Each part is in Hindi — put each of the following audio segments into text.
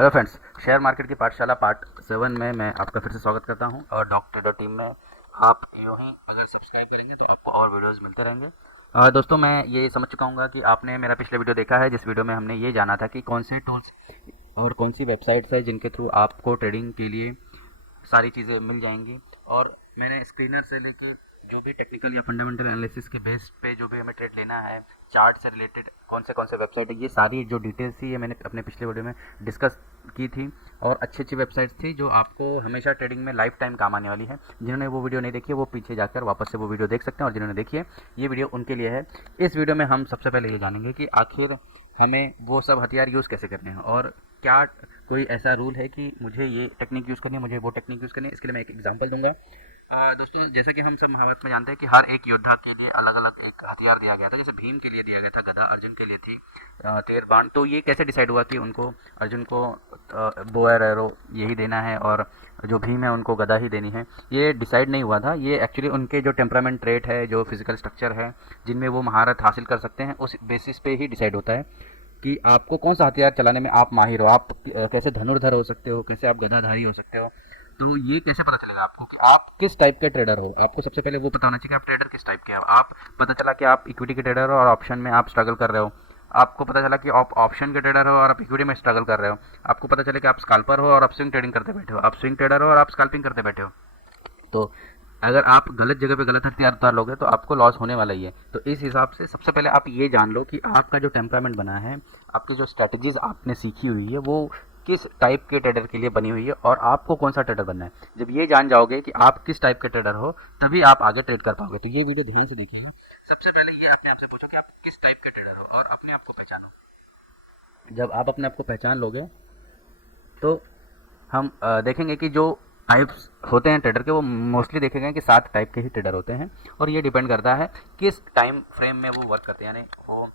हेलो फ्रेंड्स, शेयर मार्केट की पाठशाला पार्ट 7 में मैं आपका फिर से स्वागत करता हूं। और डॉग ट्रेडर टीम में आप यूँ ही अगर सब्सक्राइब करेंगे तो आपको और वीडियोस मिलते रहेंगे। दोस्तों, मैं ये समझ चुका हूँ कि आपने मेरा पिछले वीडियो देखा है, जिस वीडियो में हमने ये जाना था कि कौन से टूल्स और कौन सी वेबसाइट्स है जिनके थ्रू आपको ट्रेडिंग के लिए सारी चीज़ें मिल जाएंगी। और मैंने स्क्रीनर से लेके जो भी टेक्निकल या फंडामेंटल एनालिसिस के बेस पे जो भी हमें ट्रेड लेना है, चार्ट से रिलेटेड कौन से वेबसाइट है, ये सारी जो डिटेल्स थी ये मैंने अपने पिछले वीडियो में डिस्कस की थी। और अच्छी अच्छी वेबसाइट्स थी जो आपको हमेशा ट्रेडिंग में लाइफ टाइम काम आने वाली है। जिन्होंने वो वीडियो नहीं देखी है वो पीछे जाकर वापस से वो वीडियो देख सकते हैं, और जिन्होंने देखी है ये वीडियो उनके लिए है। इस वीडियो में हम सबसे पहले ये जानेंगे कि आखिर हमें वो सब हथियार यूज़ कैसे करने हैं, और क्या कोई ऐसा रूल है कि मुझे ये टेक्निक यूज़ करनी है, मुझे वो टेक्निक यूज़ करनी है। इसके लिए मैं एक एग्जांपल दूंगा। दोस्तों, जैसे कि हम सब महाभारत में जानते हैं कि हर एक योद्धा के लिए अलग अलग एक हथियार दिया गया था। जैसे भीम के लिए दिया गया था गदा, अर्जुन के लिए थी तीर बाण। तो ये कैसे डिसाइड हुआ कि उनको अर्जुन को बो एंड एरो यही देना है और जो भीम है उनको गदा ही देनी है? ये डिसाइड नहीं हुआ था। ये एक्चुअली उनके जो टेम्परामेंट ट्रेट है, जो फिजिकल स्ट्रक्चर है, जिनमें वो महारत हासिल कर सकते हैं, उस बेसिस पे ही डिसाइड होता है कि आपको कौन सा हथियार चलाने में आप माहिर हो। आप कैसे धनुर्धर हो सकते हो, कैसे आप गदाधारी हो सकते हो। तो ये कैसे पता चलेगा आपको कि आप किस टाइप के ट्रेडर हो? आपको सबसे पहले वो पता होना चाहिए कि आप ट्रेडर किस टाइप के हो। आप पता चला कि आप इक्विटी के ट्रेडर हो और ऑप्शन में आप स्ट्रगल कर रहे हो। आपको पता चला कि आप ऑप्शन के ट्रेडर हो और आप इक्विटी में स्ट्रगल कर रहे हो। आपको पता चले कि आप स्काल्पर हो और आप स्विंग ट्रेडिंग करते बैठे हो। आप स्विंग ट्रेडर हो और आप स्काल्पिंग करते बैठे हो। तो अगर आप गलत जगह पे गलत हथियार उतार लोगे तो आपको लॉस होने वाला ही है। तो इस हिसाब से सबसे पहले आप ये जान लो कि आपका जो टेम्परामेंट बना है, आपकी जो स्ट्रैटेजीज आपने सीखी हुई है, वो किस टाइप के ट्रेडर के लिए बनी हुई है और आपको कौन सा ट्रेडर बनना है। जब ये जान जाओगे कि आप किस टाइप के ट्रेडर हो, तभी आप आगे ट्रेड कर पाओगे। तो ये वीडियो ध्यान से देखिएगा। सबसे पहले ये अपने आप से पूछो कि आप किस टाइप के ट्रेडर हो, और अपने आप को पहचानो। जब आप अपने आप को पहचान लोगे तो हम देखेंगे कि जो टाइप्स होते हैं ट्रेडर के, वो मोस्टली देखे गए कि 7 टाइप के ही ट्रेडर होते हैं। और ये डिपेंड करता है किस टाइम फ्रेम में वो वर्क करते हैं। यानी वो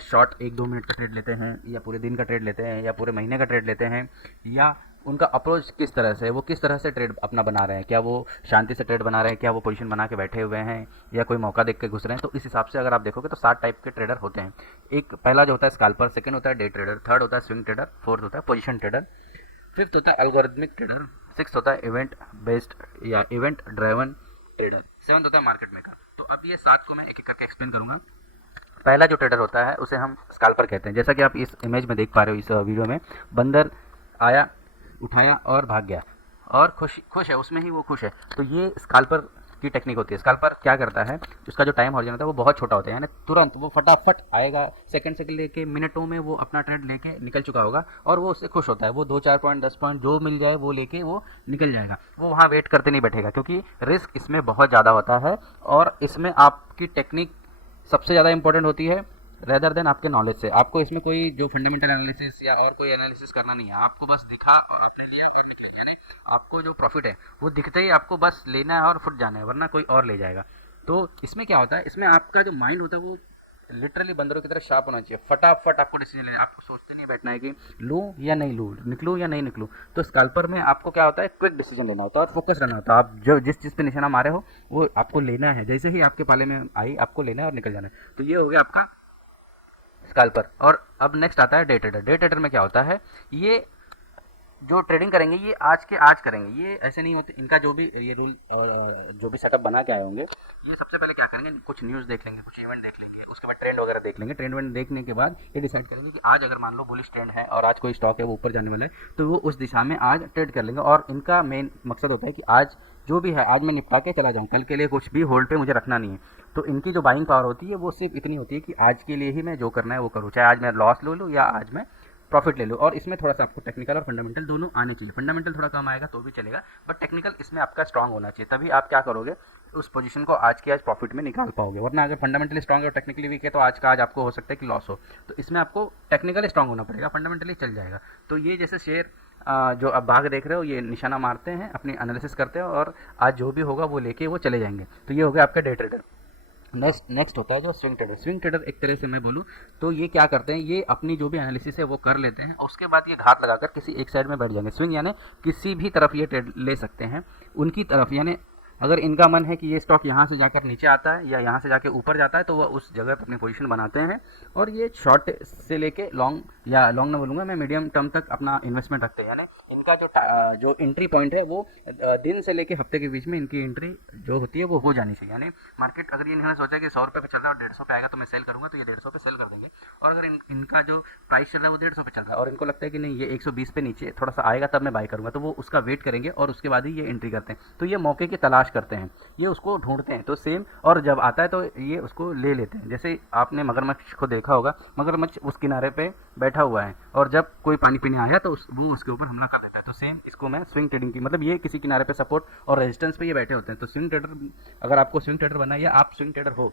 शॉर्ट 1-2 मिनट का ट्रेड लेते हैं, या पूरे दिन का ट्रेड लेते हैं, या पूरे महीने का ट्रेड लेते हैं, या उनका अप्रोच किस तरह से, वो किस तरह से ट्रेड अपना बना रहे हैं। क्या वो शांति से ट्रेड बना रहे हैं, क्या वो पोजीशन बना के बैठे हुए हैं, या कोई मौका देख के घुस रहे हैं। तो इस हिसाब से अगर आप देखोगे तो 7 टाइप के ट्रेडर होते हैं। एक पहला जो होता है स्काल्पर, सेकंड होता है डे ट्रेडर, थर्ड होता है स्विंग ट्रेडर, फोर्थ होता है पोजीशन ट्रेडर, फिफ्थ होता है एल्गोरिथमिक ट्रेडर, सिक्स होता है इवेंट बेस्ड या इवेंट ड्राइवन ट्रेडर, सेवंथ होता है मार्केट मेकर। तो अब ये 7 को मैं एक एक करके एक्सप्लेन करूंगा। पहला जो ट्रेडर होता है उसे हम स्काल्पर कहते हैं। जैसा कि आप इस इमेज में देख पा रहे हो, इस वीडियो में बंदर आया, उठाया और भाग गया, और खुश है, उसमें ही वो खुश है। तो ये स्काल्पर की टेक्निक होती है। स्काल्पर क्या करता है, उसका जो टाइम हॉरिजन होता है वो बहुत छोटा होता है। यानी तुरंत वो फटाफट आएगा, सेकंड से लेके मिनटों में वो अपना ट्रेड लेके निकल चुका होगा, और वो उससे खुश होता है। वो 2-4 पॉइंट 10 पॉइंट जो मिल जाए वो लेके वो निकल जाएगा। वो वहाँ वेट करते नहीं बैठेगा, क्योंकि रिस्क इसमें बहुत ज़्यादा होता है। और इसमें आपकी टेक्निक सबसे ज़्यादा इंपॉर्टेंट होती है रेदर देन आपके नॉलेज से। आपको इसमें कोई जो फंडामेंटल एनालिसिस या और कोई एनालिसिस करना नहीं है। आपको बस दिखा और आपने लिया और निकल गया। यानी आपको जो प्रॉफिट है वो दिखते ही आपको बस लेना है और फुट जाना है, वरना कोई और ले जाएगा। तो इसमें क्या होता है, इसमें आपका जो माइंड होता है वो लिटरली बंदरों की तरह शार्प होना चाहिए। फटाफट आपको डिसीजन लेना है। आपको सोचते नहीं बैठना है कि लूँ या नहीं लूँ, निकलूँ या नहीं निकलूँ। तो स्काल्पर में आपको क्या होता है, क्विक डिसीजन लेना होता है और फोकस रहना होता है। आप जो जिस चीज़ पे निशाना मारे हो वो आपको लेना है। जैसे ही आपके पाले में आई आपको लेना है और निकल जाना है। तो ये हो गया आपका स्काल्पर। और अब नेक्स्ट आता है डे ट्रेडर। डे ट्रेडर में क्या होता है, ये जो ट्रेडिंग करेंगे ये आज के आज करेंगे। ये ऐसे नहीं होते, इनका जो भी ये रूल जो भी सेटअप बना के आए होंगे, ये सबसे पहले क्या करेंगे, कुछ न्यूज़ देख लेंगे, कुछ इवेंट देख लेंगे, उसके बाद ट्रेंड वगैरह देख लेंगे। ट्रेंड वेंड देखने के बाद ये डिसाइड करेंगे कि आज अगर मान लो बुलिश ट्रेंड है और आज कोई स्टॉक है वो ऊपर जाने वाला है, तो वो उस दिशा में आज ट्रेड कर लेंगे। और इनका मेन मकसद होता है कि आज जो भी है आज मैं निपटा के चला जाऊँ, कल के लिए कुछ भी होल्ड पे मुझे रखना नहीं है। तो इनकी जो बाइंग पावर होती है वो सिर्फ इतनी होती है कि आज के लिए ही मैं जो करना है वो करूँ, चाहे आज मैं लॉस ले लूँ या आज मैं प्रॉफिट ले लो। और इसमें थोड़ा सा आपको टेक्निकल और फंडामेंटल दोनों आने चाहिए। फंडामेंटल थोड़ा कम आएगा तो भी चलेगा, बट टेक्निकल इसमें आपका स्ट्रांग होना चाहिए। तभी आप क्या करोगे, उस पोजीशन को आज की आज प्रॉफिट में निकाल पाओगे। वरना अगर फंडामेंटली स्ट्रांग और टेक्निकली वीक है तो आज का आज आपको हो सकता है कि लॉस हो। तो इसमें आपको टेक्निकली स्ट्रांग होना पड़ेगा, फंडामेंटली चल जाएगा। तो ये जैसे शेयर जो आप भाग देख रहे हो, ये निशाना मारते हैं, अपनी एनालिसिस करते हैं, और आज जो भी होगा वो लेके वो चले जाएंगे। तो ये हो गया आपका डे ट्रेडर। नेक्स्ट होता है जो स्विंग ट्रेडर। स्विंग ट्रेडर एक तरह से मैं बोलूँ तो ये क्या करते हैं, ये अपनी जो भी एनालिसिस है वो कर लेते हैं, और उसके बाद ये घात लगाकर किसी एक साइड में बैठ जाएंगे। स्विंग यानी किसी भी तरफ ये ट्रेड ले सकते हैं, उनकी तरफ। यानी अगर इनका मन है कि ये स्टॉक यहाँ से जाकर नीचे आता है या यहाँ से जाके ऊपर जाता है तो वह उस जगह पर अपनी पोजीशन बनाते हैं और ये शॉर्ट से लेके लॉन्ग, या लॉन्ग ना बोलूँगा मैं, मीडियम टर्म तक अपना इन्वेस्टमेंट रखते हैं। यानी इनका जो एंट्री पॉइंट है वो दिन से लेके हफ्ते के बीच में इनकी एंट्री जो होती है वो हो जानी चाहिए। यानी मार्केट अगर इन्होंने सोचा कि 100 रुपये पे चल रहा है और 150 पे आएगा तो मैं सेल करूँगा, तो ये 150 पे सेल कर देंगे। और अगर इनका जो प्राइस चल रहा है वो 150 पे चल रहा है और इनको लगता है कि नहीं ये 120 पे नीचे थोड़ा सा आएगा तब मैं बाई करूँगा, तो वो उसका वेट करेंगे और उसके बाद ही ये एंट्री करते हैं। तो ये मौके की तलाश करते हैं, ये उसको ढूंढते हैं। तो सेम, और जब आता है तो ये उसको ले लेते हैं। जैसे आपने मगरमच्छ को देखा होगा, मगरमच्छ उस किनारे पे बैठा हुआ है और जब कोई पानी पीने आया तो वो उसके ऊपर हमला कर देता है। तो सेम इसको मैं स्विंग ट्रेडिंग की, मतलब ये किसी किनारे पे सपोर्ट और रेजिस्टेंस पे ये बैठे होते हैं। तो स्विंग ट्रेडर, अगर आपको स्विंग ट्रेडर बनना है या आप स्विंग ट्रेडर हो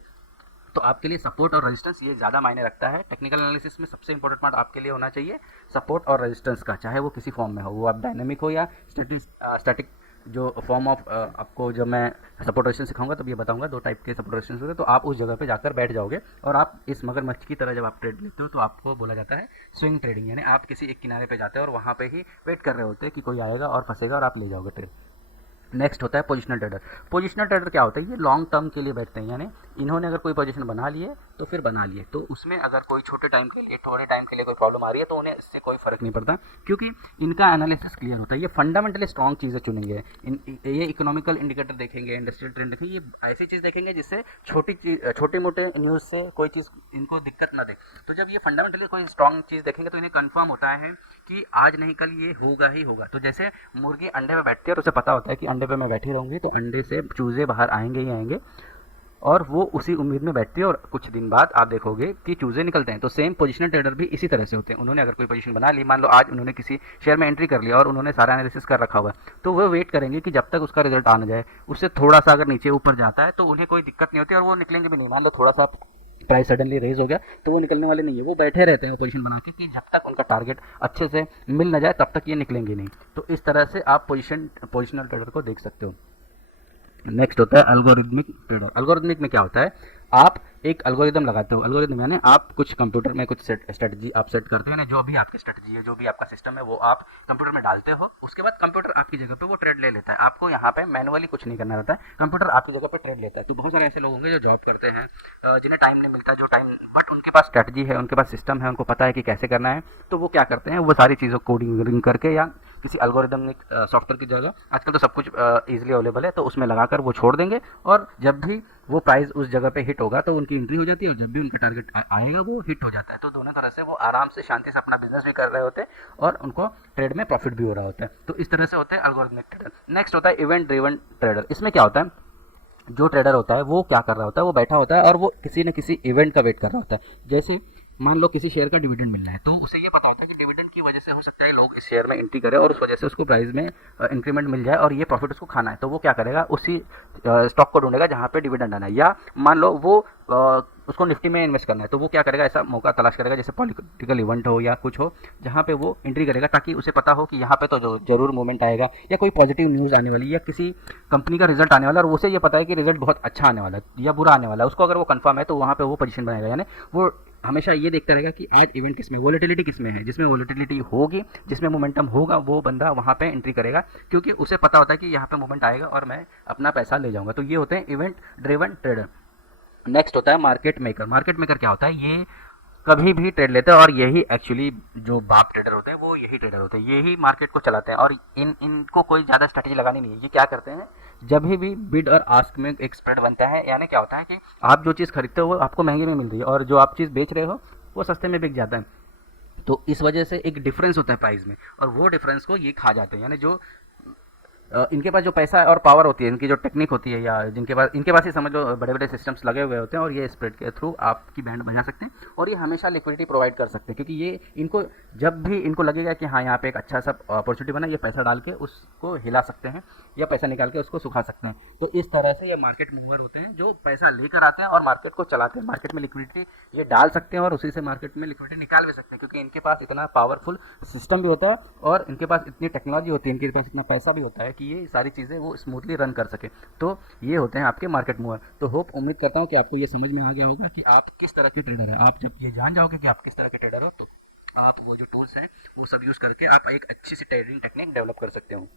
तो आपके लिए सपोर्ट और रेजिस्टेंस ये ज़्यादा मायने रखता है। टेक्निकल एनालिसिस में सबसे इंपॉर्टेंट पार्ट आपके लिए होना चाहिए सपोर्ट और रेजिस्टेंस का, चाहे वो किसी फॉर्म में हो, वो आप डायनेमिक हो या स्टैटिक जो फॉर्म ऑफ। आपको जब मैं सपोर्ट रेजिस्टेंस सिखाऊंगा तब ये बताऊंगा 2 टाइप के सपोर्ट रेजिस्टेंस होते हैं। तो आप उस जगह पे जाकर बैठ जाओगे और आप इस मगरमच्छ की तरह जब आप ट्रेड लेते हो तो आपको बोला जाता है स्विंग ट्रेडिंग। यानी आप किसी एक किनारे पे जाते हो और वहाँ पे ही वेट कर रहे होते हैं कि कोई आएगा और फंसेगा और आप ले जाओगे ट्रेड। नेक्स्ट होता है पोजिशनल ट्रेडर। पोजिशनल ट्रेडर क्या होता है, ये लॉन्ग टर्म के लिए बैठते हैं। यानी इन्होंने अगर कोई पोजीशन बना लिए तो फिर बना लिए, तो उसमें अगर कोई छोटे टाइम के लिए, थोड़े टाइम के लिए कोई प्रॉब्लम आ रही है तो उन्हें इससे कोई फर्क नहीं पड़ता, क्योंकि इनका एनालिसिस क्लियर होता है। ये फंडामेंटली स्ट्रॉन्ग चीज़ें चुनेंगे, ये इकोनॉमिकल इंडिकेटर देखेंगे, इंडस्ट्रियल ट्रेंड देखेंगे, ये ऐसी चीज़ देखेंगे जिससे छोटे मोटे न्यूज़ से कोई चीज़ इनको दिक्कत ना दे। तो जब ये फंडामेंटली कोई स्ट्रॉन्ग चीज़ देखेंगे तो इन्हें कन्फर्म होता है कि आज नहीं कल ये होगा ही होगा। तो जैसे मुर्गी अंडे पे बैठती है और उसे पता होता है कि अंडे पे मैं बैठी रहूँगी तो अंडे से चूजे बाहर आएंगे ही आएंगे, और वो उसी उम्मीद में बैठती है और कुछ दिन बाद आप देखोगे कि चूजे निकलते हैं। तो सेम पोजीशनल ट्रेडर भी इसी तरह से होते हैं। उन्होंने अगर कोई पोजीशन बना ली, मान लो आज उन्होंने किसी शेयर में एंट्री कर लिया और उन्होंने सारा एनालिसिस कर रखा हुआ है, तो वो वेट करेंगे कि जब तक उसका रिजल्ट आ ना जाए। उससे थोड़ा सा अगर नीचे ऊपर जाता है तो उन्हें कोई दिक्कत नहीं होती और वो निकलेंगे भी नहीं। मान लो थोड़ा सा प्राइस सडनली रेज हो गया तो वो निकलने वाले नहीं है, वो बैठे रहते हैं पोजीशन बना के कि जब तक उनका टारगेट अच्छे से मिल ना जाए तब तक ये निकलेंगे नहीं। तो इस तरह से आप पोजिशनल ट्रेडर को देख सकते हो। नेक्स्ट होता है अल्गोरिदमिक ट्रेडर। अल्गोरिदमिक में क्या होता है, आप एक एल्गोरिदम लगाते हो। एल्गोरिदम यानी आप कुछ कंप्यूटर में कुछ स्ट्रेटजी आप सेट करते हो, यानी जो भी आपकी स्ट्रेटजी है, जो भी आपका सिस्टम है वो आप कंप्यूटर में डालते हो। उसके बाद कंप्यूटर आपकी जगह पे वो ट्रेड ले लेता है। आपको यहाँ पे मैनुअली कुछ नहीं करना रहता है, कंप्यूटर आपकी जगह पे ट्रेड लेता है। तो बहुत सारे ऐसे लोग होंगे जो जॉब करते हैं, जिन्हें टाइम नहीं मिलता, जो टाइम, बट उनके पास स्ट्रेटजी है, उनके पास सिस्टम है, उनको पता है कि कैसे करना है। तो वो क्या करते हैं, वो सारी चीज़ों कोडिंग करके या किसी एल्गोरिदमिक सॉफ्टवेयर की जगह, आजकल तो सब कुछ ईजिली अवेलेबल है, तो उसमें लगाकर वो छोड़ देंगे और जब भी वो प्राइस उस जगह पे हिट होगा तो उनकी एंट्री हो जाती है और जब भी उनका टारगेट आएगा वो हिट हो जाता है। तो दोनों तरह से वो आराम से शांति से अपना बिजनेस भी कर रहे होते हैं और उनको ट्रेड में प्रॉफिट भी हो रहा होता है। तो इस तरह से होते हैं एल्गोरिथमिक ट्रेडर। नेक्स्ट होता है इवेंट ड्रिवन ट्रेडर। इसमें क्या होता है, जो ट्रेडर होता है वो क्या कर रहा होता है, वो बैठा होता है और वो किसी न किसी इवेंट का वेट कर रहा होता है। जैसे मान लो किसी शेयर का डिविडेंड मिल रहा है, तो उसे ये पता होता है कि डिविडेंड की वजह से हो सकता है लोग इस शेयर में एंट्री करें और उस वजह से उसको प्राइस में इंक्रीमेंट मिल जाए और ये प्रॉफिट उसको खाना है। तो वो क्या करेगा, उसी स्टॉक को ढूंढेगा जहाँ पे डिविडेंड आना है। या मान लो वो उसको निफ्टी में इन्वेस्ट करना है, तो वो क्या करेगा, ऐसा मौका तलाश करेगा जैसे पॉलिटिकल इवेंट हो या कुछ हो जहाँ पे वो एंट्री करेगा, ताकि उसे पता हो कि यहाँ पे तो जरूर मूवमेंट आएगा या कोई पॉजिटिव न्यूज़ आने वाली या किसी कंपनी का रिजल्ट आने वाला और उसे ये पता है कि रिजल्ट बहुत अच्छा आने वाला है या बुरा आने वाला है। उसको अगर वो कंफर्म है तो वहाँ पे वो पोजीशन बनाएगा। यानी वो हमेशा ये देखता रहेगा कि आज इवेंट किस में, वोलेटिलिटी किस में है, जिसमें वोलेटिलिटी होगी, जिसमें मोमेंटम होगा, वो बंदा वहाँ पे एंट्री करेगा, क्योंकि उसे पता होता है कि यहाँ पे मोमेंट आएगा और मैं अपना पैसा ले जाऊँगा। तो ये होते हैं इवेंट ड्रिवन ट्रेडर। नेक्स्ट होता है मार्केट मेकर। मार्केट मेकर क्या होता है, ये कभी भी ट्रेड लेते हैं और यही एक्चुअली जो बाप ट्रेडर होते हैं वो यही ट्रेडर होते हैं, यही मार्केट को चलाते हैं और इनको कोई ज़्यादा स्ट्रैटेजी लगानी नहीं है। ये क्या करते हैं, जब भी बिड और आस्क में एक स्प्रेड बनता है, यानी क्या होता है कि आप जो चीज़ खरीदते हो वो आपको महंगे में मिल रही है और जो आप चीज़ बेच रहे हो वो सस्ते में बिक जाता है। तो इस वजह से एक डिफरेंस होता है प्राइस में और वो डिफरेंस को ये खा जाते हैं। यानी जो इनके पास जो पैसा और पावर होती है, इनकी जो टेक्निक होती है, या इनके पास ही समझ लो बड़े बड़े सिस्टम्स लगे हुए होते हैं और ये स्प्रेड के थ्रू आपकी बैंड बजा सकते हैं और ये हमेशा लिक्विडिटी प्रोवाइड कर सकते हैं, क्योंकि ये इनको जब भी इनको लगेगा कि हाँ यहाँ पे एक अच्छा सा अपॉर्चुनिटी बना, ये पैसा डाल के उसको हिला सकते हैं या पैसा निकाल के उसको सुखा सकते हैं। तो इस तरह से ये मार्केट मूवर होते हैं जो पैसा लेकर आते हैं और मार्केट को चलाते हैं। मार्केट में लिक्विडिटी ये डाल सकते हैं और उसी से मार्केट में लिक्विडिटी निकाल भी सकते हैं, क्योंकि इनके पास इतना पावरफुल सिस्टम भी होता है और इनके पास इतनी टेक्नोलॉजी होती है, इनके पास इतना पैसा भी होता है कि ये सारी चीज़ें वो स्मूथली रन कर सके। तो ये होते हैं आपके मार्केट मूवर। तो उम्मीद करता हूँ कि आपको ये समझ में आ गया होगा कि आप किस तरह के ट्रेडर हैं। आप जब ये जान जाओगे कि आप किस तरह के ट्रेडर हो तो आप वो जो टूल्स हैं वो सब यूज़ करके आप एक अच्छी सी ट्रेडिंग टेक्निक डेवलप कर सकते हो।